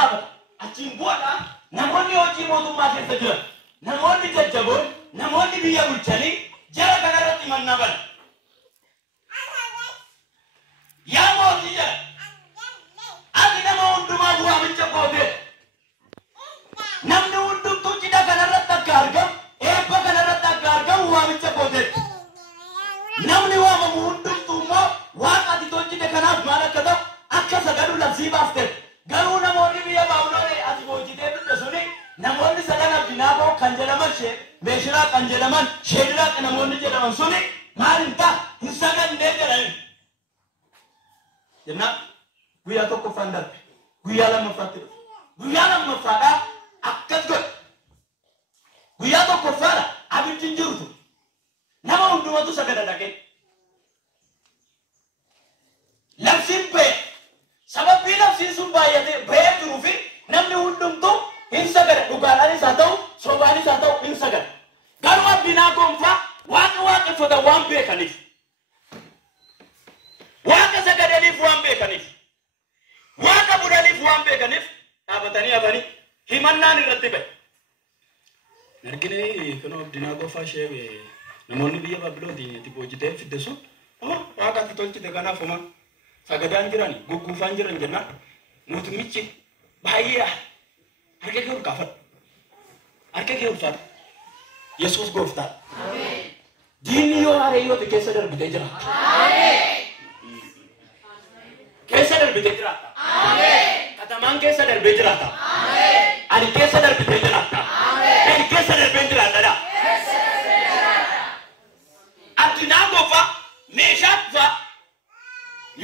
dhaabata. Achiin booda namoonni hojii mootummaa keessa jiran, namoonni jajjaboon, namoonni biyya bulchanii jara kanarratti mannaa bana. Yaa mootii jala, ati nama hundumaa waamicha gootee namni hundumtuu cidha kanarratti akka argamu, eebba kanarratti akka argamu waamicha gootee namni waamamu hundumtuu immoo waaqa ati tolchite kanaaf maal akka ta'u akka sagadu labsii baafte. Garuu namoonni biyya Baabiloonii ati boojitee bidde suni namoonni sadan Abdinaagoo kan jedhaman Meeshiraaq kan jedhaman Sheediraaq namoonni jedhaman suni maal hin ta'a hin sagannee jedhani. Jennaan guyyaa tokkoffaan darbe guyyaa lammaffaatti dhufe. Guyyaa lammaffaadhaa akkas godhe. Guyyaa tokkoffaadha abiddi hin jirutu. Nama hundumatu sagada dhaqee. Labsiin ba'e. Sababii labsiin sun baay'atee ba'ee jiruu fi namni hundumtuu hin sagada. Dhugaadhaanis haa ta'u, sobaanis haa ta'u hin sagada. Garuu Abdinaagoon Waaqa waaqeffatan waan beekaniif. Waaqa sagadaniif waan beekaniif. Waaqa budhaniif waan beekaniif dhaabatanii hafanii himannaan irratti ba'e. Narginee kanoo Abdinaagoo faashee namoonni biyya Baabiloonii itti boojitee fidde sun waaqa ati tolchite kanaaf homa sagadaan jiran gugguufaan jiran jennaan mootummichi baay'ee harka kee ol kaafadhu. Harka kee ulfaadhu. Yesuus gooftaa. Diinni yoo hareeyyoota keessa darbitee jiraata. Keessa darbitee jiraata. Katamaan keessa darbee jiraata. Ani keessa darbitee jiraata. Ani keessa darbee jiraata. Abdinaagoo fa'a Meeshaaq fa'a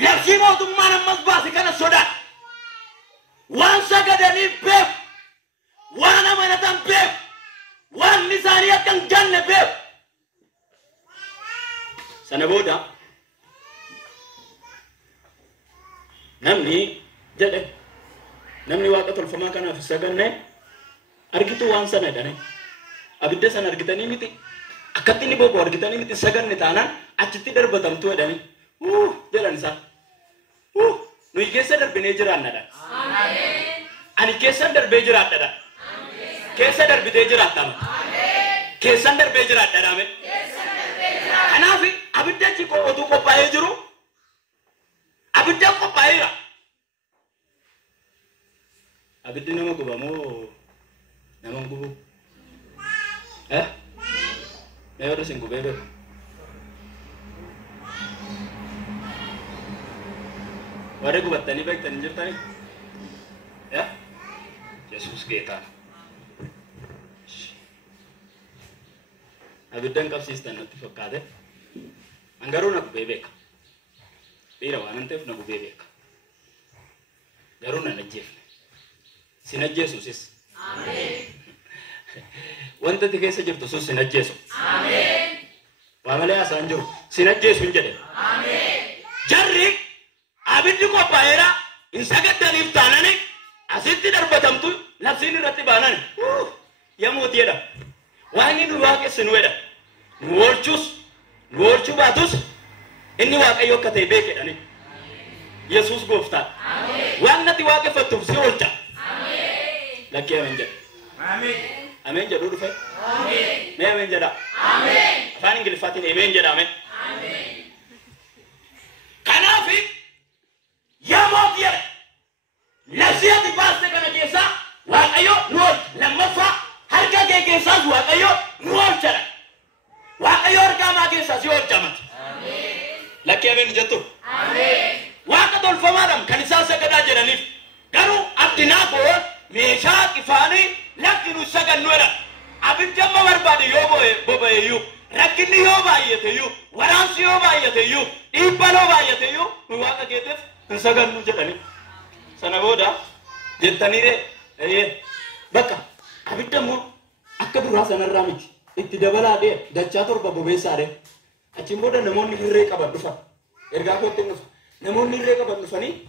labsii mootummaan ammas baase kana sodaadha. Waan sagadaniif beeku, waan amanatan beeku, waan isaanii akka hin ganne beeku. Sana booda namni jedhe namni waaqa tolfamaa kanaaf saganne argitu waan sana jedhane abidda sana argitanii miti akkatti inni bobo argitanii miti saganne taanaan achitti darbatamtu jedhani jedhan isaa nuyi keessa darbinee jiraannadha. Ani keessan darbee jiraadhadha. Keessa darbitee jiraadhama. Keessan darbee jiraadhadhame. Kanaaf abidda achi otuu qophaa'ee jiru abidda qophaa'eera. Abiddi nama gubamoo nama gubu? Mee warri sin gubee beeku? Warri gubattanii beektanii jirtanii? Yesuus geetaa. Abiddan qabsiistan natti fakkaate. An garuu na gubee beeka. Dhiira waan ta'eef na gubee beeka. Garuu na ajjeefne. Sin ajjeesuusis. Ameen. Wanta ati keessa jirtu sun sin ajjeesu. Ameen. Waa malee haasaan jiru sin ajjeesu hin jedhe. Ameen. Jarri abiddi qophaa'eera hin sagaddaniif taanani asitti darbatamtu labsiin irratti baanani. Yaa mootiidha. Waan inni waaqessinu jedha. Nu oolchuu baatus inni waaqayyo akka ta'e beekedhani. Yesuus gooftaa. Waan natti waaqeffattuuf si oolcha. Lakkee ameen jedha. Ameen jedhuu dhufe. Mee ameen jedha. Afaan Ingiliffaatiin ameen jedha ameen. Kanaaf yaa mootii jedha. Labsii ati baaste kana keessaa waaqayyo nu oolcha. Lammaffaa harka kee keessaas waaqayyo nu oolchadha. Waaqayyo harka maa keessaa si oolchamati. Lakkee ameen jettu. Waaqa tolfamaadhaan kan isaan sagadaa jedhaniif garuu Abdinaagoo Meeshaaq ifaanii lakki nu sagannu jedha. Abiddi amma barbaade yoo boba'eeyyuu rakkinni yoo baay'ateeyyuu waraansi yoo baay'ateeyyuu dhiibba yoo baay'ateeyyuu nu waaqa keetiif hin sagannu jedhani. Sana booda jettanii bakka abidda immoo akka duraa sanarraa miti itti dabalaadhee dachaa torba bobeessaadhee achiin booda namoonni hirree qaban dhufan ergaa kootti dhufa namoonni hirree qaban dhufanii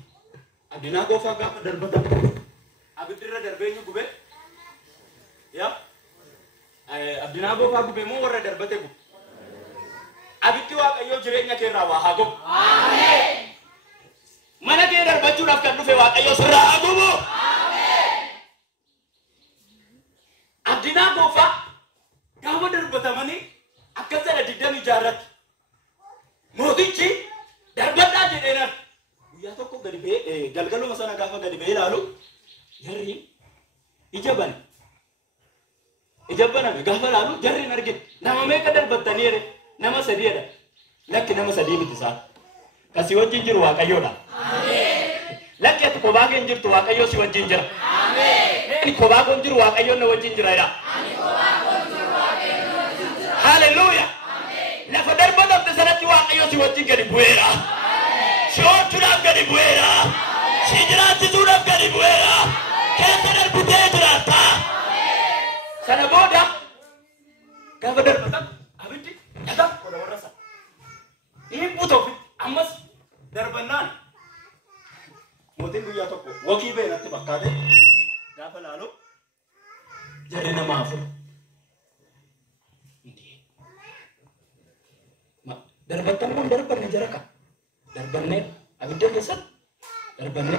Abdinaagoo fa'aa gaafa darbatan abiddirra darbeenyu gube Abdinaagoo fa'aa gube moo warra darbate gube abiddi waaqayyoo jireenya keerraa waa haa gogu. Mana kee darbachuudhaaf kan dhufe waaqayyoo sirraa haa gubu. yaa goofaa gaafa darbatamanii akka sana digdamii jaarratti mootichi darbadhaa jedheenan guyyaa tokko gadi ba'ee galgaluma sana gaafa gadi ba'ee ilaalu jarri ija banan gaafa ilaalu jarri hin argine nama meeqa darbattanii nama sadiidha lakki nama sadii miti isaa kasi wajjin jiru waaqayyoodha. Lakki ati kophaa kee hin jirtu waaqayyoo si wajjin jira. Ani kophaa koo hin jiru waaqayyoon na wajjin jira jedha. Haleluuyaa. Lafa darbatamte sanatti waaqayyoo si wajjin gadi bu'eera. Si oolchuudhaaf gadi bu'eera. Si jiraachisuudhaaf gadi bu'eera. Keessa darbitee jiraata. Sana booda gaafa darbatan abiddi dhagaa qoda warra sana. Inni buutuuf ammas darbannaan mootiin guyyaa tokko wakii ba'e natti fakkaate gaafa laalu jarri nama afur darbatan kun darbanne jara kan darbanne abidda keessatti darbanne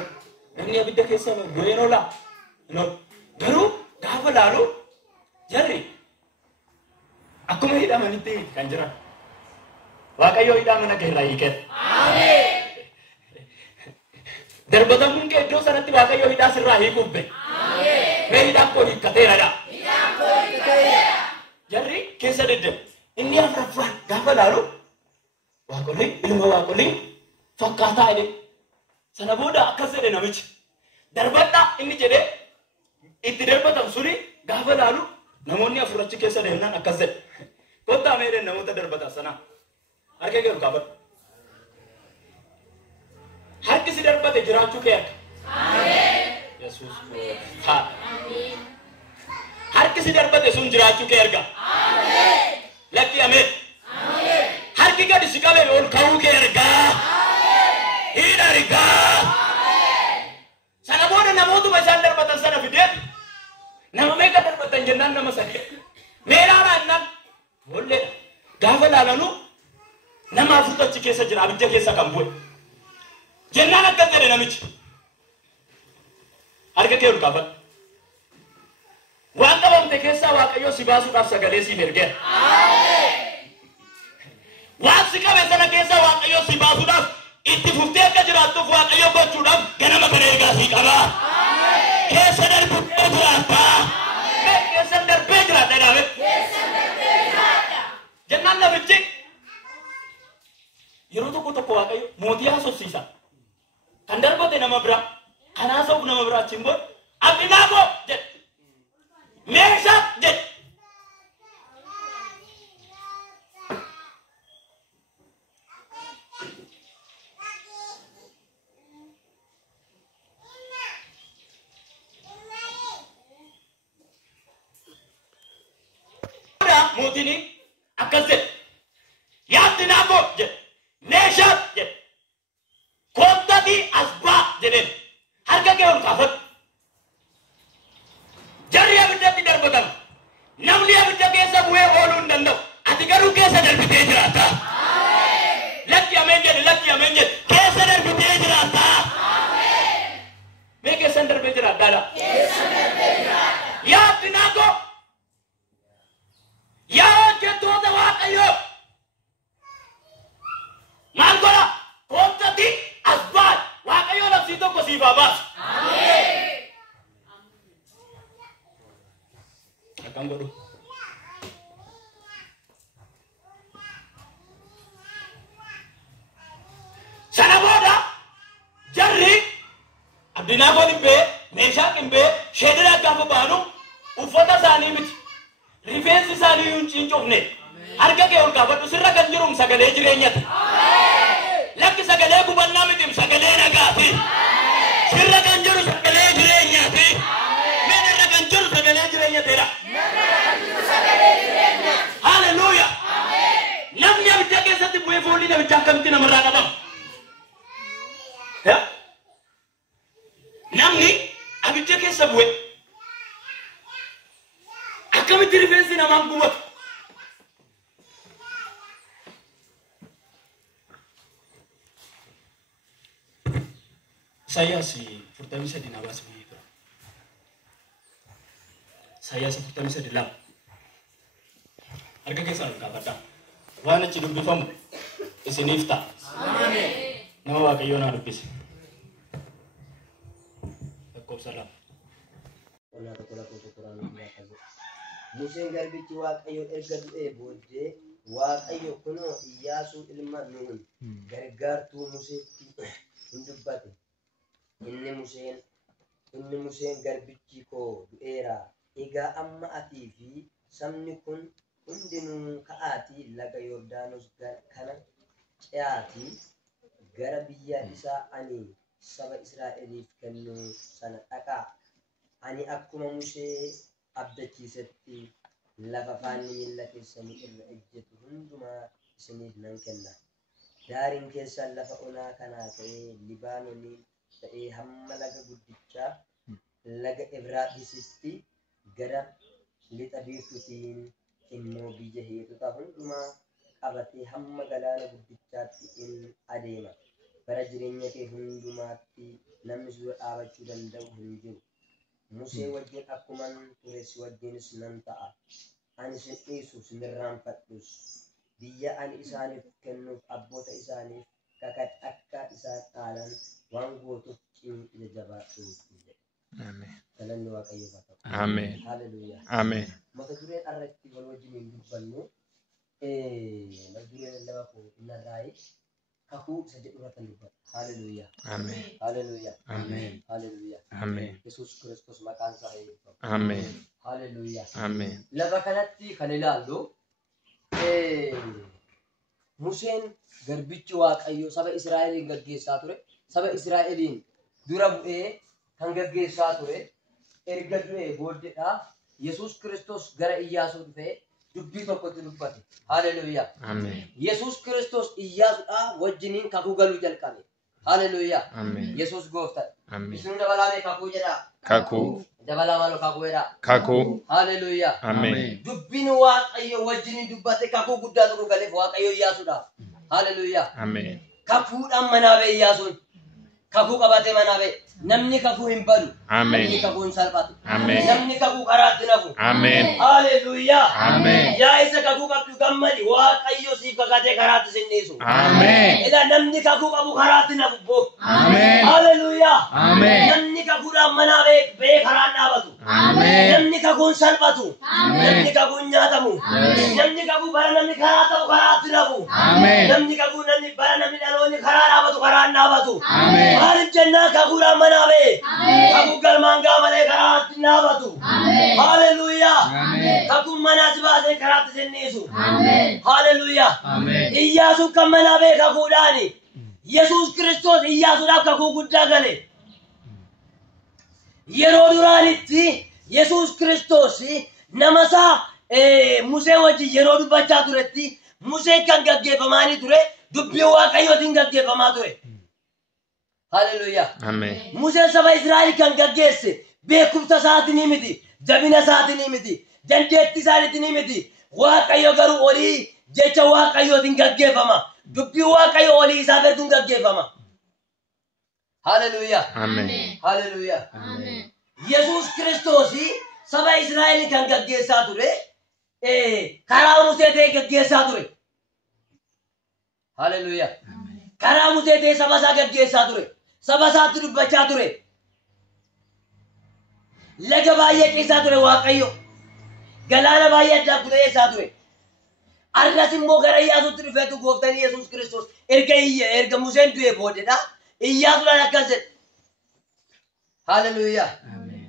namni abidda keessa bu'een oola garuu gaafa laalu jarri akkuma hidhamanitti kan jiran waaqayyoo hidhaa mana keerraa hiikee. Darbatamuun kee iddoo sanatti waaqayyoo hidhaa sirraa hiikuuf ba'e. Mee hidhaan koo hiikkateeradha. Jarri keessa deddeebi'e. Inni afuraffaan gaafa laalu waaqolii ilma waaqolii fakkaataa jedhe. Sana booda akkas jedhe namichi. Darbadhaa inni jedhee itti darbatan suni gaafa laalu namoonni afurachi keessa deemnaan akkas jedhe. Kottaa meedheen namoota darbatan sanaa. Harka kee qabadhu. Harki si darbate jiraachuu kee arga. Yesuus haa. Harki si darbate sun jiraachuu kee arga. Lakki ameen. Harki gadi si qabe ol ka'uu kee arga. Hin arga. Sana booda namootuma isaan darbatan sana fideeti. Nama meeqa darbatan jennaan nama sadii. Meelaadhaa jennaan boolleedha. Gaafa laalanuu nama afurtachi keessa jira abidda keessa kan bu'e. Jennaan akkas jedhe namichi. Harka kee ol kaafadhu. Waan qabamte keessaa waaqayyoo si baasuudhaaf sagalee siif ergeera. Waan si qabe sana keessaa waaqayyoo si baasuudhaaf itti fuftee akka jiraattuuf waaqayyoo gochuudhaaf ganama kana ergaa sii qaba. Keessa darbee jiraata. Keessa darbee jiraata dhaabe. Jennaan namichi yeroo tokko waaqayyo mootii haasofsiisa. Kan darbate nama bira, kan haasa'uuf nama bira achiin booda abdinaaboo jedhe. Meeshaa jedhe. Mootiin akkas jedhe. Yaa abdinaaboo jedhe. Meeshaa jedhe. Kottati asbaa jedheen harka kee ol kaafadhu. Jarri abiddatti darbatama. Namni abidda keessa bu'ee ooluu hin danda'u. Ati garuu keessa darbitee jiraata. Lakki ameen jedhe lakki ameen jedhe keessa darbitee jiraata. Mee keessa darbee jiraadhaadha. Yaa abdinaagoo yaa hojjettoota waaqayyoo maal godha kottati asbaa waaqayyoo labsii tokko siif haa baasu. Akkam godhu. Sana booda jarri abdinaagoon hin bee meeshaa hin bee sheedira gaafa baanu uffata isaanii miti rifeensi isaanii hin cincofne harka kee ol kaafadhu sirra kan jiru sagalee jireenyati. Lakki sagalee gubannaa miti sagalee nagaati. Sirra kan jiru sagalee jireenyaati. Meeshaa kan jiru sagalee jireenyateedha. Haleluuyaa. Namni abidda keessatti bu'ee foolii namicha akkamitti namarraa qabama? Namni abidda keessa bu'e akkamitti rifeensi namaan gubatu? Isaayyaas 43 nabaas biyya bira. Saya seperti bisa dilam. Harga kisah kata. Wana cidu bifam isinifta. Amin. Nama Waaqayyo na rubis. Aku salam. Ona tokola Quran kaza. Museen garbichi Waaqayyo erga du'ee booddee Waaqayyo kuno Iyyaasuu ilma Nuun gargaartuu Museetti hin dubbate. Inni Museen garbichi koo du'eera. Egaa amma atii fi sabni kun hundinuu ka'aatii laga Yordaanos kana ce'aatii gara biyya isaa ani saba Israa'eliif kennu sana dhaqaa. Ani akkuma Musee abdachiisetti lafa faanni miilla keessanii irra ejjetu hundumaa isiniif nan kenna. Daariin keessan lafa onaa kanaa ta'ee Libaanoonii ta'ee hamma laga guddichaa laga Efraaxiisitti gara lixa biiftuutiin immoo biyya Heetota hundumaa qabatee hamma galaana guddichaatti in adeema. Bara jireenya kee hundumaatti namni si dhaabachuu danda'u hin jiru. Musee wajjin akkuman ture si wajjinis nan ta'a. Ani sin dhiisu sin irraanfadhus. Biyya ani isaaniif kennuuf abboota isaaniif kakadhe akka isaan dhaalan waan gootuuf cimii jabaadhu. Amen. Galanni Waaqayyoof haa ta'u. Amen. Hallelujah. Amen. Mata dureen irratti wal wajjin dubbannu mata dureen lama koo innarraayi kakuu isa jedhu irratti dubbata. Hallelujah. Amen. Hallelujah. Amen. Hallelujah. Amen. Yesuus Kiristoos maqaan isaa eebbifamu. Amen. Hallelujah. Amen. Lafa kanatti kan ilaallu Museen garbichi Waaqayyoo saba Israa'eliin gaggeessaa ture. Saba Israa'eliin dura bu'ee kan gaggeessaa ture. Erga du'ee booddeedha. Yesuus Kiristoos gara Iyyaasuu dhufee dubbii tokkotti dubbate. Hallelujah. Amen. Yesuus Kiristoos Iyyaasuudha wajjiniin kakuu galuu jalqabe. Hallelujah. Amen. Yesuus gooftaadha. Amen. Isin dabalame kakuu jedha. Kakuu. Dabalama lo kakuu jedha. Kakuu. Hallelujah. Amen. Dubbiin Waaqayyo wajjiniin dubbate kakuu guddaa tokko galeef Waaqayyo Iyyaasuudha. Hallelujah. Amen. Kakuudhaan manaa ba'e Iyyaasuun. Kakuu qabatee manaa ba'e. Namni kakuu hin badu. Amen. Namni kakuu hin salphatu. Amen. Namni kakuu karaatti nafu. Amen. Hallelujah. Amen. Yaa isa kakuu qabdu gammadi Waaqayyo siif kakatee karaatti sin dhiisu. Amen. Egaa namni kakuu qabu karaatti nafu boof. Amen. Hallelujah. Amen. Namni kakuudhaan manaa ba'e karaan dhaabatu. Amen. Namni kakuun salphatu. Amen. Namni kakuun nyaatamu. Namni kakuu bara namni karaa ta'u karaatti nafu. Amen. Namni kakuu namni bara namni dhaloonni karaa dhaabatu karaan dhaabatu. Amen. Maaliif jennaan kakuudhaan manaa ba'e. Kakuu galmaan gaamalee karaatti dhaabatu. Hallelujah. Amen. Kakuun manaa si baasee karaatti sin dhiisu. Amen. Hallelujah. Amen. Iyyaasuun kan manaa ba'e kakuudhaani. Yesuus Kiristoos Iyyaasuudhaaf kakuu guddaa gale. Yeroo duraanitti Yesuus Kiristoos nama isaa Musee wajjin yeroo dubbachaa turetti Museen kan gaggeeffamaanii ture dubbii Waaqayyootiin gaggeeffamaa ture. Hallelujah. Amen. Museen saba Israa'el kan gaggeesse beekumsa isaatiin miti, jabina isaatiin miti, dandeettii isaatiin miti. Waaqayyo garuu olii jecha Waaqayyootiin gaggeeffama. Dubbii Waaqayyo olii isaa erguun gaggeeffama. Hallelujah. Amen. Hallelujah. Amen. Yesuus Kiristoos saba Israa'el kan gaggeessaa ture. Karaa Musee ta'e gaggeessaa ture. Hallelujah. Karaa Musee ta'e saba isaa gaggeessaa ture. Saba isaatti dubbachaa ture. Laga baay'ee keessaa ture Waaqayyo. Galaana baay'ee addaa gudeessaa ture. Arras immoo gara Iyyaasuutti dhufeetu gooftanii Yesuus Kiristoos erga Museen du'ee booddeedha. Iyyaasuudhaan akkas jedhe. Hallelujah.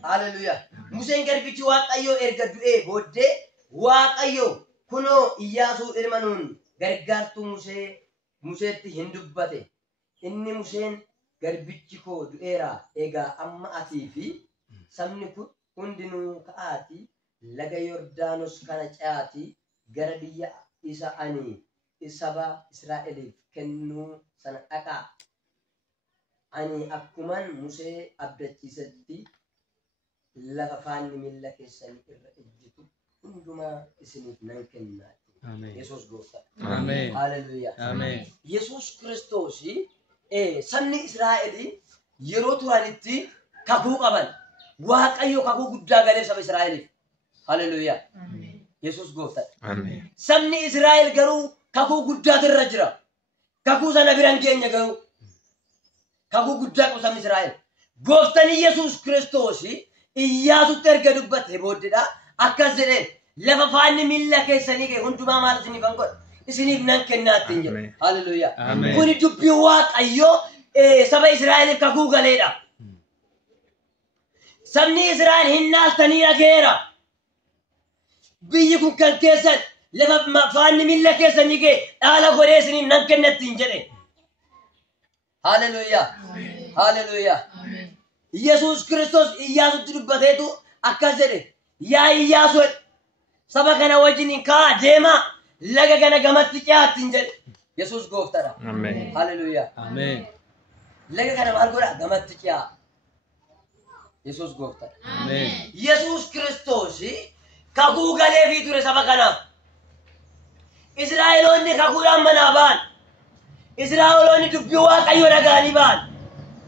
Hallelujah. Museen garbichi Waaqayyo erga du'ee booddee Waaqayyo kunoo Iyyaasuu ilma Nuun gargaartuu Museetti hin dubbate. Inni Museen garbichi koo du'eera. Egaa amma atii fi sabni kun hundinuu ka'aatii laga Yordaanos kana ce'aatii gara biyya isa ani saba Israa'eliif kennuu sana dhaqaa. Ani akkuman Musee abdachiisetti lafa faanni miilla keessanii irra ejjetu hundumaa isiniif nan kenna. Amen. Yesuus gooftaadha. Amen. Hallelujah. Amen. Yesuus Kiristoos sabni Israa'el yeroo turanitti kakuu qaban Waaqayyo kakuu guddaa galeef saba Israa'eliif. Hallelujah. Yesus goofta. Amen. Sabni Israa'el garuu kakuu guddaa irra jira. Kakuu sana biraan keenya garuu kakuu guddaa qabu sabni Israa'el. Gooftani Yesus Kiristoos Iyyaasutti erga dubbate booddedha. Akkas jedheen lafa faanni miilla keessanii kee hundumaa maal isiniif an godha isiniif nan kennaatti hin jedhu. Hallelujah. Kuni dubbii Waaqayyoo saba Israa'eliif kakuu galeedha. Sabni Israa'el hin naaltanii dhageera. Biyyi kun kan keessan lafa faanni miilla keessanii kee dhaala godhee isiniif nan kennatti hin jedhe. Hallelujah. Hallelujah. Yesus Kiristoos Iyyaasutti dubbateetu akkas jedhe. Yaa Iyyaasu saba kana wajjin kaa deema laga kana gamatti ce'aatti hin jedhe. Yesus gooftadha. Amen. Hallelujah. Amen. Laga kana maal godha gamatti ce'a. Yesus gooftadha. Amen. Yesus Kiristoos kakuu galeefii ture saba kanaaf. Israa'eloonni kakuudhaan manaa ba'an. Israa'eloonni dubbii Waaqayyoo dhaga'anii ba'an.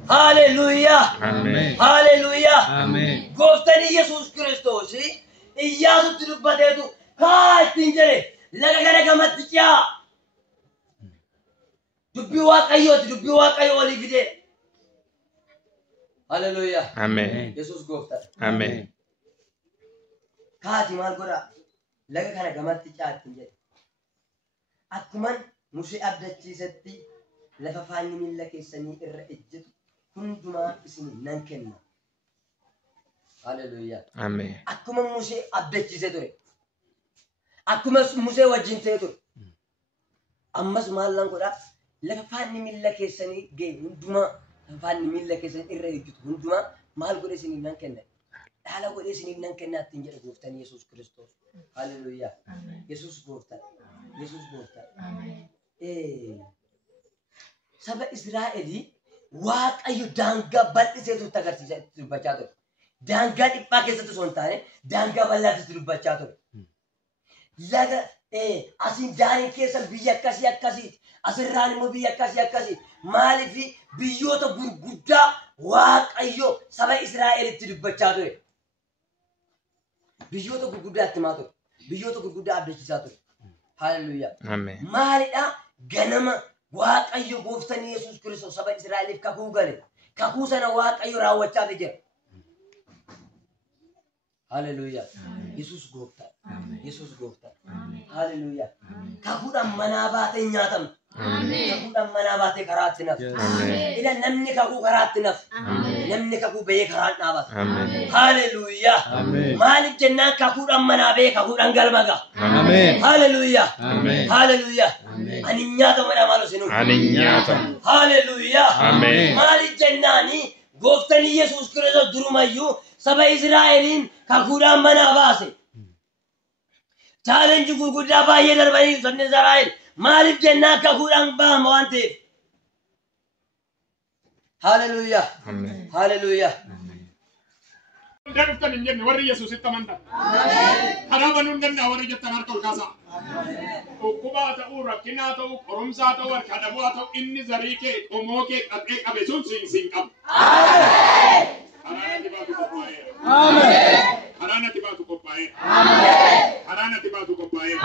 Hallelujah. Amen. Hallelujah. Amen. Gooftani Yesus Kiristoos Iyyaasutti dubbateetu kaa ittiin jedhe laga kana gamatti ce'a. Dubbii Waaqayyooti dubbii Waaqayyoo olii fidee. Hallelujah. Amen. Yesus gooftadha. Amen. Kaati maal godha laga kana gamatti ce'a ittiin jedhe. Akkuman Musee abdachiisetti lafa faanni miilla keessanii irra ejjetu hundumaa isin nan kenna. Hallelujah. Amen. Akkuma Musee abdachiise ture. Akkuma Musee wajjin ta'e ture. Ammas maal lan godha lafa faanni miilla keessanii ga'e hundumaa lafa faanni miilla keessanii irra ejjetu hundumaa maal godhe isiniif nan kenna. Dhaala godhe isiniif nan kenna ittiin jedhe gooftani Yesus Kiristoos. Hallelujah. Yesus gooftadha. Yesus gooftadha. Saba Israa'elii Waaqayyo daangaa bal'iseetu itti agarsiisa itti dubbachaa ture. Daangaa dhiphaa keessatti osoo hin taane daangaa bal'aatti itti dubbachaa ture. Laga asiin daariin keessan biyya akkasii akkasiiti. Asirraan immoo biyya akkasii akkasiiti. Maaliif biyyoota gurguddaa Waaqayyo saba Israa'elitti dubbachaa ture. Biyyoota gurguddaa itti himaa ture. Biyyoota gurguddaa abdachiisaa ture. Hallelujah. Amen. Maalidha ganama Waaqayyo gooftani Yesus Kiristoos saba Israa'eliif kakuu gale. Kakuu sana Waaqayyo raawwachaa jira. Hallelujah. Yesus goofta. Yesus goofta. Hallelujah. Kakuudhaan manaa baatee nyaatamtu. Kakuudhaan manaa baatee karaatti naftu. Ila namni kakuu karaatti naftu. Namni kakuu bahee karaan dhaabata. Hallelujah. Maaliif jennaan kakuudhaan manaa bahee kakuudhaan galma ga'a. Hallelujah. Hallelujah. Ani nyaata mana maal osinu. Ani nyaata. Hallelujah. Maaliif jennaani gooftani Yesus Kiristoos durumayyuu saba Israa'eliin kakuudhaan manaa baase. Challenge gurguddaa baay'ee darbanii sabni Israa'el maaliif jennaan kakuudhaan bahama waan ta'eef. Hallelujah. Hallelujah. Dariftan hin jenne warri Yesuusitti amantan. Karaa banuu hin danda'a warri jettan harka ol kaasaa. Dhukkubaa ta'uu, rakkinaa ta'uu, qorumsaa ta'uu, harka dhabuu ta'uu inni zarii kee qomoo kee qaxee qabe sun siin qabu. Karaan ati baatu qophaa'eera. Karaan ati baatu qophaa'eera. Karaan ati baatu qophaa'eera.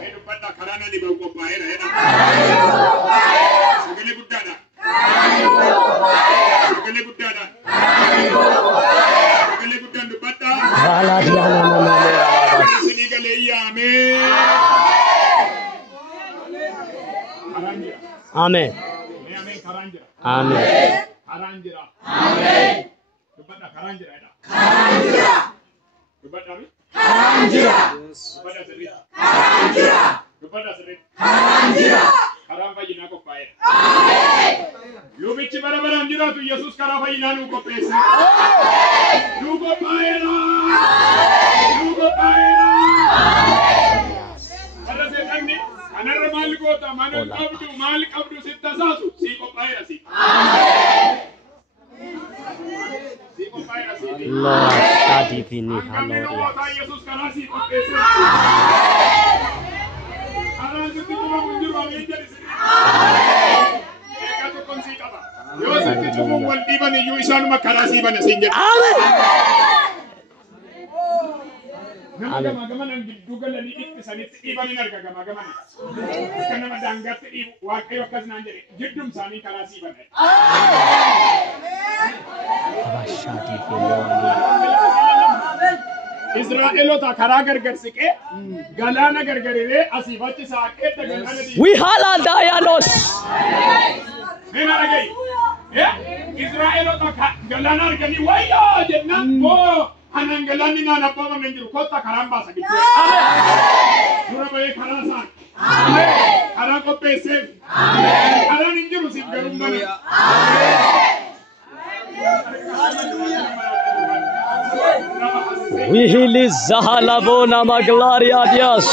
Mee dubbadhaa karaan ani baatu qophaa'eera jedha. Sagalee guddaadha. Sagalee guddaadha. Sagalee guddaan dubbadhaa. Isinii galee yaamee. Karaan jira. Amen. Mee ameen karaan jira. Amen. Karaan jira. Amen. Dubbadhaa karaan jira jedha. Karaan jira. Dubbadhaa mi? Karaan jira. Dubbadhaa sirrii. Karaan jira. Dubbadhaa sirrii. Karaan jira. Karaan fayyinaa qophaa'eera. Lubichi bara baraan jiraatu Yesuus karaa fayyinaa nuu qopheesse. Nuu qophaa'eera. Nuu qophaa'eera. Bara seetanni kanarra maal goota maal qabdu sitti tasaasu sii qophaa'eera sii. Sii qophaa'eera sii. Lord, Daddy, Vinny, Hanggang hallelujah. Yesus karaa sii qopheesse. Karaan sitti cufamu jiru ameen jedhi sirrii. Eegaa tokkoon sii qaba. Yoo sitti cufuun wal dhiiban iyyuu isaanuma karaa sii bana siin jedha. gama gama nan giddu galanii dhiphisanitti dhiibanii arga gama gama akka nama daangaatti dhiibu waaqayyo akkas naan jedhe jiddum isaanii karaa siifadha. Abashaatiif illee Israa'eelota karaa gargar siqee galaana gargariree asiif achi saaqee galaana diigee. We halanda yalos. Mena dhagayi. Israa'eelota galaana arganii wayyoo jennaan boo anan galaanni naan abboomame jiru kotta karaan baasa gidduu. Dura bahee karaa isaan. Karaa qopheesseef. Karaan hin jiru siif garuu mana. We heal Zahalabona Maglaria Dios.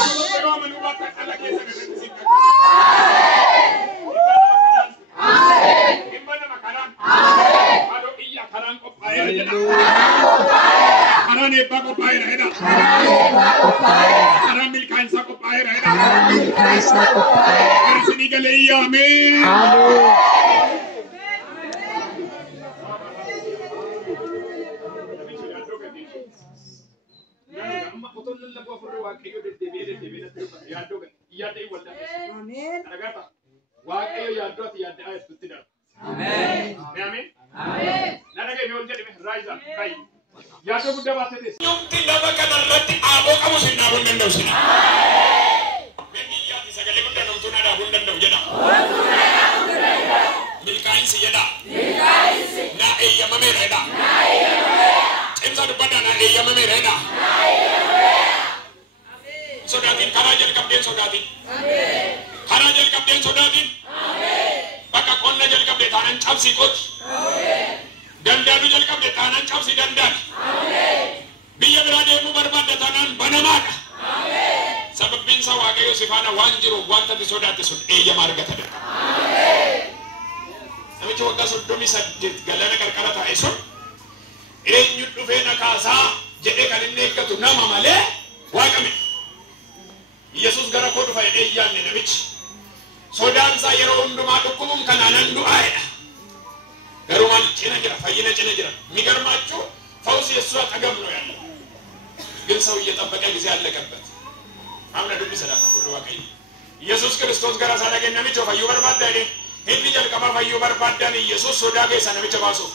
Yesus Kristus gara sana ke namicha fayyu barbaadda jedhe inni jalqaba fayyu barbaaddan Yesus sodaa keessa namicha baasuuf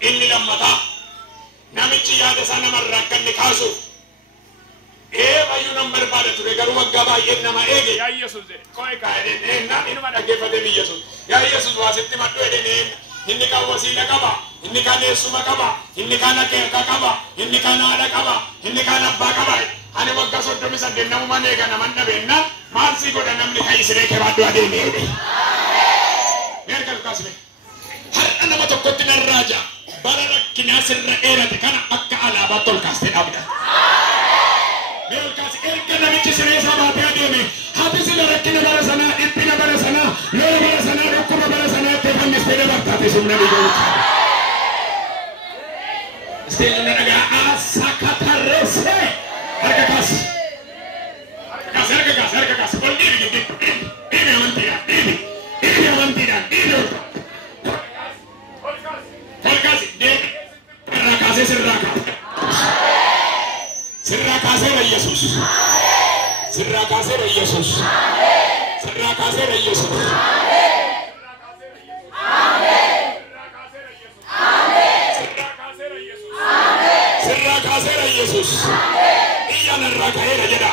inni lammataa namichi yaada isaa namarraa akka inni kaasuuf fayyu nan barbaada ture garuu waggaa baay'ee nama eege yaa Yesus jedhe ko'e kaa'edheen eenna inuma dhaggeeffatee Yesus yaa Yesus waasitti maddu jedheen inni kan wasiila qaba inni kan eessuma qaba inni kan akeeka qaba inni kan haadha qaba inni kan abbaa qaba ani waggaa 38 namuma neega naman dhabeenna maal si godha namni kan isiree kebaaddu adeeme jedhe meerka lukaasime har'a nama tokkotti narraaja bara rakkinaa sirra dheerate kana akka alaabaa tolkaaste dhabda meelkaas erga namichi siree isaa baatee adeeme hati sila rakkina bara sanaa dhiphina bara sanaa lola bara sanaa dhukkuba bara sanaa itti fannistee dabartaate sumna dhiigoota isteelina dhagaa asakatarreesse harka kaas ol dhiibi amantiidhaan dhiibi amantiidhaan dhiibi ol kaasi deebi irraa kaasee sirraa kaaseera Yesus sirraa kaaseera Yesus sirraa kaaseera Yesus sirraa kaaseera Yesus iyya narraa ka'eera jedha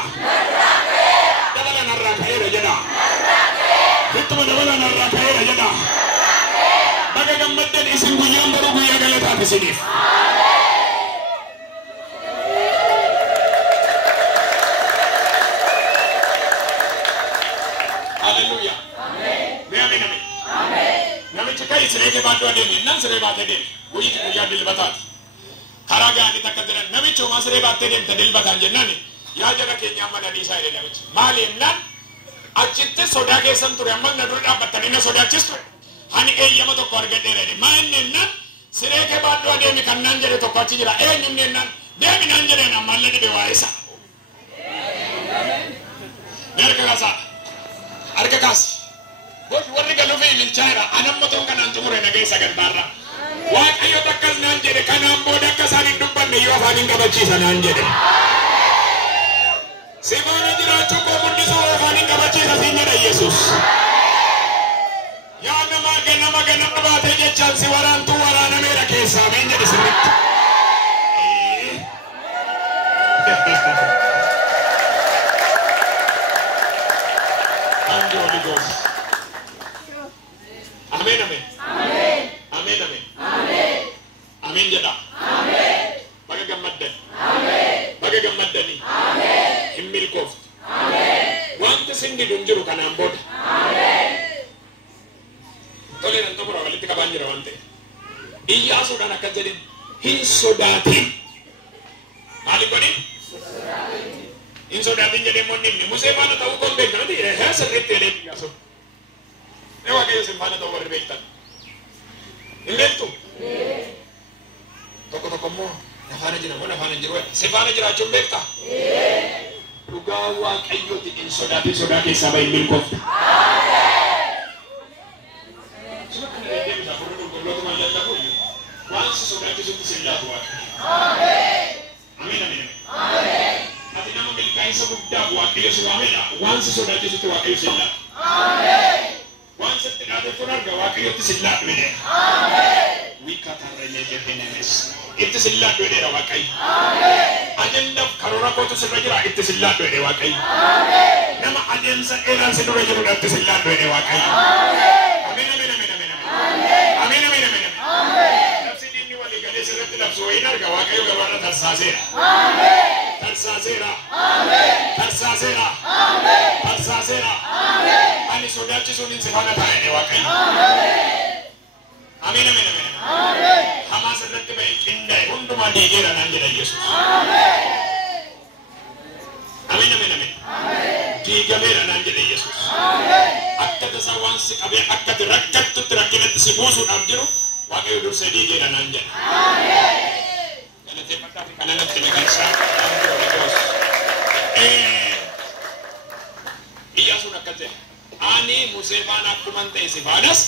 dabala narraa ka'eera jedha ittuma dabala narraa ka'eera jedha baga gammaddan isin guyyaan baruu guyyaa galataaf isiniif Hallelujah. Amen. Namichi kai siree ke baaduu adeeme nan siree baatee deeme guyyaa dilbataati karaa gaanii takka jiran namichi homaa siree baattee deemte dilbataan jennaan yaa jara keenya amma dhadhiisaa jedhe namichi maali jennaan achitti sodaa keessan ture amma na dura dhaabbattanii na sodaachistu ani eeyyama tokko argadheera jedhe maa inni jennaan siree ke baaduu adeeme kan naan jedhe tokko achi jira eenyuun jennaan deemi naan jedheen ammallee dhibe waa isa harka kaas gochi warri galuufi milchaa'eera anamma ta'uu kanaan xumure nagee sagantaarra waaqayyo takkas naan jedhe kanaan booda akka isaan hin dubbanne yoo afaan hin qabachiisa naan jedhe Simona jiraachuu koo mul'isuu ofaanii qabachiisa siin jedha Yesuus. Yaa nama ganama baatee jechaan si waraantuu waraanameera keessaa meen jedhe sirritti. Thank you, Holy Ghost. Amen, amen. Amen. Amen, amen. Amen. Amen jedha. Amen. Baga gammaddan. Amen. Baga gammaddanii. Amen. Hin milkooftu. Amen. Wanta sindi dun jiru kanaan booda. Amen. Tole nan xumura walitti qabaan jira waan ta'e. Iyyaasuudhaan akka jedhin hin sodaatin. Maaliif godhin? Hin sodaatin jedhee moonni Musee faana ta'uu kun beekna miti sirriitti jedhee Iyyaasuu. Mee Waaqayyo sin faana ta'uu warri beektan. Hin beektu? Tokko immoo nafaana jira moo nafaana hin jiru si faana jiraachuun beektaa? Dhugaa Waaqayyooti hin sodaatin sodaa keessaa bahin milkoofta. Waan si sodaachisutti sin laatu Waaqayyo. Amen, amen. Amen. Ati nama milkaa'insa guddaa Waaqayyo si waamedha. Waan si sodaachisutti Waaqayyo sin laatu. Amen. Waan sitti dhaateeffuun arga Waaqayyotti sin laatu jedhe. Amen. Wiikatarree jehenemes. Itti sin laatu jedheera Waaqayyo. Amen. Ajandaaf karoora kootu sirra jira itti sin laatu jedhe Waaqayyo. Amen. Nama adeemsa dheeraan si dura jirudha itti sin laatu jedhe Waaqayyo. Amen. Amen, amen, amen, amen. Amen, amen, amen, amen. Amen. Sirriitti labsu wayiin arga Waaqayyo gabaarra tarsaaseera. Ameen. Tarsaaseera. Ameen. Tarsaaseera. Ameen. Tarsaaseera. Ameen. Ani sodaachisuun hin si faana taa'e Waaqayyo. Ameen. Ameen, ameen, ameen. Ameen. Hamaas irratti ba'e qindaa'e hundumaa diigeera naan jedha Yesuus. Ameen. Ameen, ameen, ameen. Ameen. Diigameera naan jedha Yesuus. Ameen. Akka tasaa waan si qabee akka ati rakkattutti rakkinatti si buusuudhaaf jiru Waaqayyo dursee diigeera naan jedha. Ameen. Galateeffataa fi kananatti miidhagsaa Iyyaasuun akka ta'e ani Musee faana akkuman ta'e si faanas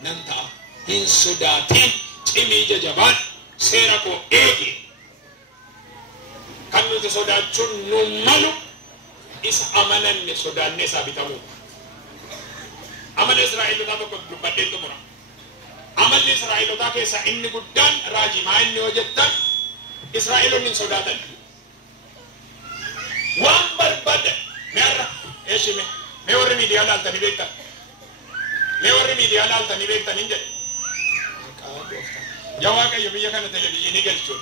nan ta'a. Hin sodaatin cimii jajabaan seera koo eegi. Kan nuti sodaachuun nu malu isa amananne sodaannee isaa bitamuu. Amala Israa'eelotaa tokko dubbadheen xumura. Amalli Israa'eelotaa keessaa inni guddaan raajii maa inni hojjettan Israa'eelonni hin sodaatan. Waan barbaadan meerra eeshime mee warri miidiyaa laaltanii beektan. Mee warri miidiyaa laaltanii beektan hin jedhe. Yaa Waaqayyo biyya kana televizyiinii galchuun.